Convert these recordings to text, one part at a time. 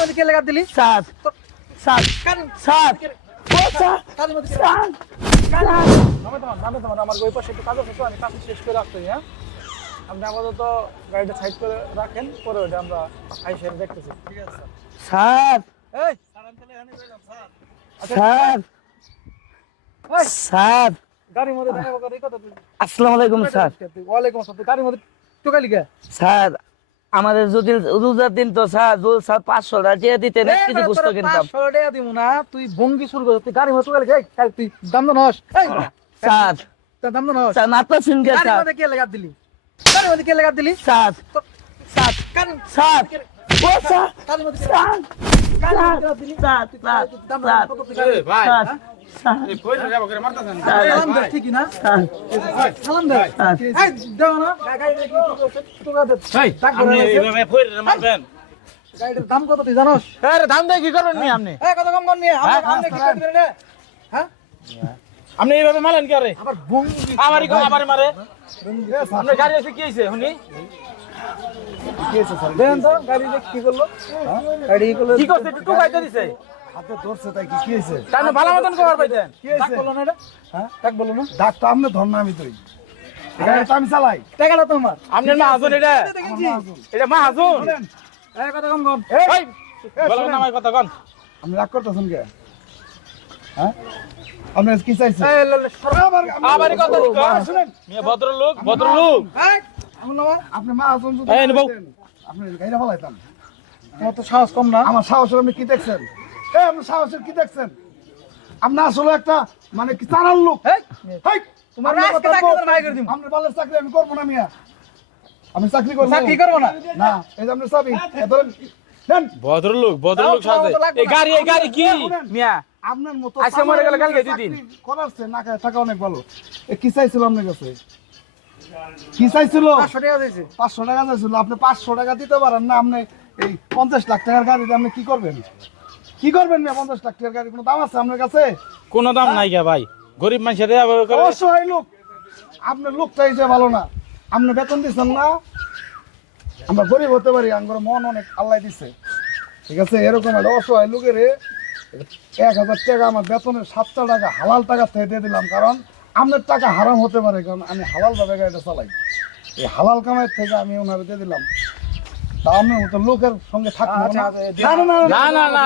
মধ্যে কে লাগা দিলি স্যার স্যার স্যার ও স্যার কাজের মধ্যে স্যার নামে তোমার আমার ওই পাশে একটু কাজ আছে তো আমি কাজ শেষ করে আসতে হ্যাঁ আপনি আপাতত গাড়িটা সাইড করে রাখেন পরে ওটা আমরা আইসে দেখতেছি ঠিক আছে স্যার এই স্যার স্যার গাড়ির মধ্যে দেখা করে কথা তুই আসসালামু আলাইকুম স্যার ওয়ালাইকুম আসসালাম গাড়ির মধ্যে টুকালি কে স্যার আমাদের যদি রোজার দিন তো স্যার 500 টাকা দিয়ে দিতেন এক কেজি গোস্ত কিনতাম 500 টাকা দিমু না তুই ভঙ্গি শুরু করছিস তুই গাড়ির মধ্যে টুকালি কে তুই দাম দাম হস এই স্যার তোর দাম দাম হস স্যার নাতা সিনকে গাড়ির স্যার মধ্যে কে লাগা দিলি গাড়ির মধ্যে কে লাগা দিলি স্যার স্যার গাড়ি স্যার ও স্যার গাড়ির মধ্যে স্যার স্যার স্যার দাম দাম কত তুই গাড়ি ভাই স্যার স্যার এই কইরা যাবো করে মারতাছেন সালাম দে ঠিকই না স্যার সালাম দে এই দাও না গাড়ি টুকা দে ভাই আপনি এইভাবে কইরা মারবেন গাড়ির দাম কত তুই জানোস আরে দাম দেই কি করবেন নি আপনি এই কত কম কর নিয়ে আমরা কি করতে রে হ্যাঁ আপনি এইভাবে মারেন কি আরে আবার ভঙ্গি আমারই কো আমারে মারে আপনার গাড়ি এসে কি হইছে শুনি দেন তো গাড়ি যে কি করলো গাড়ি করলো কি করছে একটু টুকাইতে দিছে হাতে ধরছে তাই কি হয়েছে তাই না ভালো মতন খবর পাইতেন কি ডাক হয়েছে বললো না এটা হ্যাঁ ডাক বললো না ডাক তো আমনে ধর না আমি তুই গাড়ি তো আমি চালাই টাকাটা তোমার আপনার মা হাজুন এটা দেখেছি এটা মা হাজুন এই কত কম কম এই বলো না আমার কথা কোন আপনি রাগ করতেছেন কে হ্যাঁ আপনি কি চাইছেন এই আমারই কথা শুনেন মিয়া ভদ্রলোক এই আমুল না আপনি মা আসুন যদি এই নেবো। আপনি গাড়িটা ফলাইতাম তোমার তো সাহস কম না আমার সাহসের আপনি কি দেখছেন এই আপনি সাহসের কি দেখছেন আপনি আসলে একটা মানে কি চালার লোক এই হেই তোমার আপনি আজকে কথা চাকরি বল। করে ভাই করে দিমু আপনার বালের চাকরি আমি করবো না মিয়া আমি চাকরি করবো চাকরি করবো না না এই যে আপনি চাবি এ ধরেন নেন ভদ্রলোক সাজে এই গাড়ি কি মিয়া আপনার মতো আজকে মরে গেলে কালকে দুদিন। করাচ্ছে না খায় থাকা অনেক ভালো এ কি চাইছিল আপনার কাছে কি চাইছিল 500 টাকা দিয়েছে 500 টাকা চাইছিল আপনি 500 টাকা দিতে পারেন না আপনি এই 50 লাখ টাকার গাড়িতে আপনি কি করবেন না 50 লাখ টাকার গাড়ি কোনো দাম আছে আপনার কাছে কোনো দাম নাই গা ভাই গরিব মানুষের অসহায় লোক আপনার লোকটা হিসেবে ভালো না আপনি বেতন দিচ্ছেন না আমরা গরিব হতে পারি আমার মন অনেক আল্লাহ দিচ্ছে ঠিক আছে এরকম একটা অসহায় লোকের 1000 টাকা আমার বেতনের 700 টাকা হালাল টাকা থেকে দিয়ে দিলাম কারণ আপনার টাকা হারাম হতে পারে কারণ আমি হালাল ভাবে গাড়িটা চালাই এই হালাল কামাইয়ের থেকে আমি ওনারে দিয়ে দিলাম তা আপনার মতো লোকের সঙ্গে থাকবো আচ্ছা, না আচ্ছা,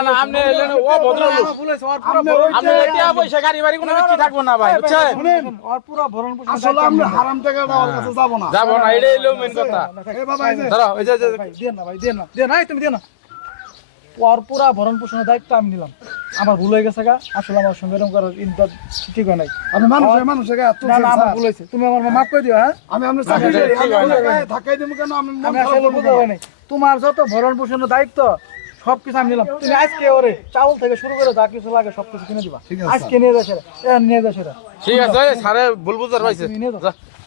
না আপনি এলেন ও ভদ্রলোক ভুল হয়েছে ওর আপনি পুরো ওই আপনি টাকা পয়সা গাড়ি বাড়ি কোনো কিছু থাকবো না ভাই বুঝছেন শুনেন ওর পুরো ভরণ পোষণ আসলে আমরা হারাম টাকাটা ওর কাছে যাবো না যাবো না এটাই হলো মেন কথা এই বাবা এই যে ধরো ওই যে ভাই দেন না ভাই দেন না তুমি দেন না ওর পুরো ভরণ পোষণের দায়িত্ব আমি নিলাম আমার ভুল হয়ে গেছে গা আসলে আমার সঙ্গে এরকম করার ইনটা ঠিক হয় নাই আপনি মানুষের গায়ে হাত না তুলছেন, না আমার স্যার। ভুল হয়েছে তুমি আমার মাফ করে দিও হ্যাঁ আমি আপনার চাকরি ঠিক করি, আছে, আমি ঠিক আপনার আছে। গায়ে ধাক্কাই দেবো কেন? আমি মন আমি খারাপ আসলে করবো বুঝতে কেন? পারি নাই তোমার যত ভরণ পোষণের দায়িত্ব সবকিছু আমি নিলাম তুমি আজকে ওরে চাউল থেকে শুরু করে যা কিছু লাগে সবকিছু কিনে দিবা ঠিক আছে, আজকে নিয়ে যাচ্ছে নিয়ে যাচ্ছে ঠিক আছে সারে ভুল বুঝার পাইছে তুমি নিয়ে যাও